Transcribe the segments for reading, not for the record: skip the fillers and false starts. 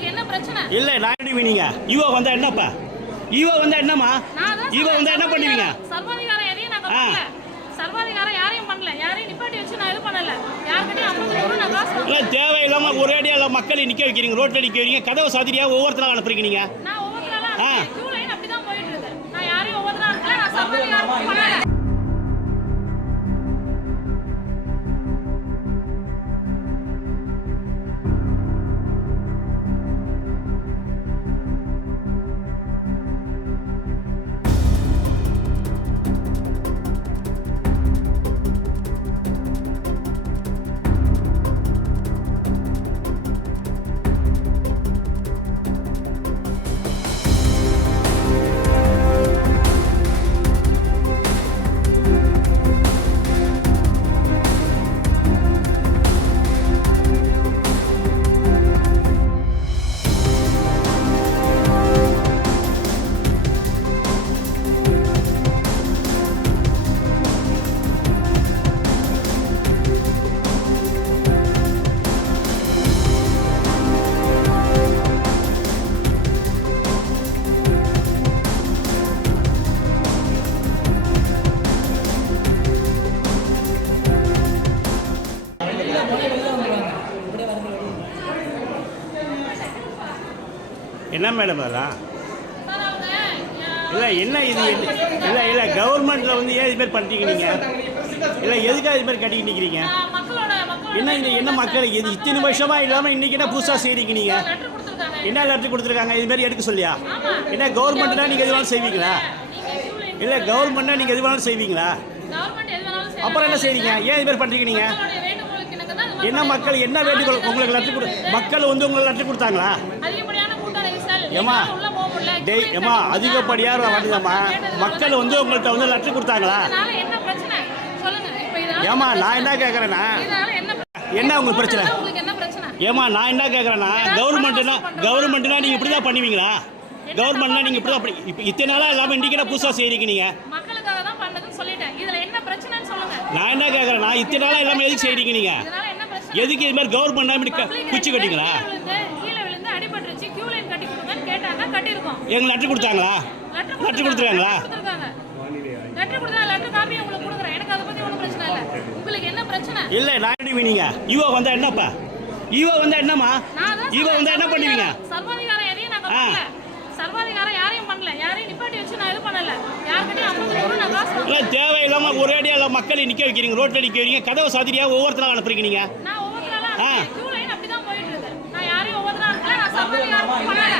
உங்களுக்கு என்ன பிரச்சனை? இல்ல நான் நீங்க ஈவோ வந்தா என்னப்பா? ஈவோ வந்தா என்னமா? ஈவோ வந்தா என்ன பண்ணுவீங்க? சர்வாதிகாரம் எதையும் நான் பண்ணல. சர்வாதிகாரம் யாரையும் பண்ணல. யாரையும் நிப்பாட்டி வச்சு நான் இது பண்ணல. யார்கிட்டயும் 50 ரூபாய் நான் காசு இல்ல தேவையில்லாம ஒரேடியா மக்களை நிக்க வைக்கிறீங்க, ரோட்ல நிக்க வைக்கிறீங்க, கதவை சாத்திரியா ஒவ்வொருத்தரா அனுப்புறீங்க நீங்க. நான் ஒவ்வொருத்தரா கியூ லைன் அப்படி தான் போயிட்டு இருக்கு. நான் யாரையும் ஒவ்வொருத்தரா அனுப்பல. நான் சர்வாதிகாரம் பண்ணல. என்ன மேடம் அதெல்லாம்? இல்லை என்ன இது? இல்லை இல்லை கவர்மெண்ட்டில் வந்து ஏன் இது மாதிரி பண்ணிட்டீங்க நீங்கள்? இல்லை எதுக்காக இது மாதிரி கட்டிக்கிட்டு நிற்கிறீங்க? என்ன இது என்ன மக்கள் இது இத்தனை வருஷமாக இல்லாமல் இன்றைக்கி என்ன புதுசாக செய்கிறீங்க நீங்கள்? என்ன லெட்டர் கொடுத்துருக்காங்க இது மாதிரி எடுக்க சொல்லியா? என்ன கவர்மெண்ட்னா நீங்கள் எது வேணாலும் செய்வீங்களா? இல்லை கவர்மெண்ட்னா நீங்கள் எது வேணாலும் செய்வீங்களா? அப்புறம் என்ன செய்றீங்க? ஏன் இது மாதிரி பண்ணுறீங்க நீங்கள்? என்ன மக்கள் என்ன வேண்டுகோள் உங்களுக்கு லெட்டர் மக்கள் வந்து உங்களுக்கு லெட்டர் கொடுத்தாங்களா? ஏமா டேய் ஏமா அதிகப்படியாக வந்துதாம்மா மக்கள் வந்து உங்கள்கிட்ட வந்து லெட்டர் கொடுத்தாங்களா? ஏமா நான் என்ன கேட்குறேன்னா என்ன உங்களுக்கு பிரச்சனை? ஏமா நான் என்ன கேட்குறேன்னா கவர்மெண்ட்னா நீங்கள் இப்படி தான் பண்ணுவீங்களா? கவர்மெண்ட்னா நீங்கள் இப்படி தான் இப்போ இத்தனை நாளாக இல்லாமல் இன்றைக்கி புதுசாக செய்கிறீங்க நீங்கள். நான் என்ன கேட்குறேன்னா இத்தனை நாளாக இல்லாமல் எதுக்கு செய்கிறீங்க நீங்கள்? எதுக்கு இது மாதிரி கவர்மெண்ட்னா இப்படி குச்சி கட்டிங்களா? எங்க லெட்டர் கொடுத்தாங்களா? லெட்டர் கொடுத்துருக்காங்களா? இல்ல நான் நீங்க ஈவோ வந்தா என்னப்பா? ஈவோ வந்தா என்னமா? ஈவோ வந்தா என்ன பண்ணுவீங்க? சர்வாதிகாரம் எதையும் நான் பண்ணல. சர்வாதிகாரம் யாரையும் பண்ணல. யாரையும் நிப்பாட்டி வச்சு நான் இது பண்ணல. யார்கிட்டயும் 50 ரூபாய் நான் காசு இல்ல தேவையில்லாம ஒரேடியா மக்களை நிக்க வைக்கிறீங்க, ரோட்ல நிக்க வைக்கிறீங்க, கதவை சாத்திரியா ஒவ்வொருத்தரா அனுப்புறீங்க நீங்க. நான் ஒவ்வொருத்தரா கியூ லைன் அப்படி தான் போயிட்டு இருக்கு. நான் யாரையும் ஒவ்வொருத்தரா அனுப்பல. நான் சர்வாதிகாரம் பண்ணல.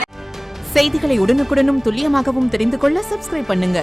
செய்திகளை உடனுக்குடனும் துல்லியமாகவும் தெரிந்து கொள்ள சப்ஸ்கிரைப் பண்ணுங்க.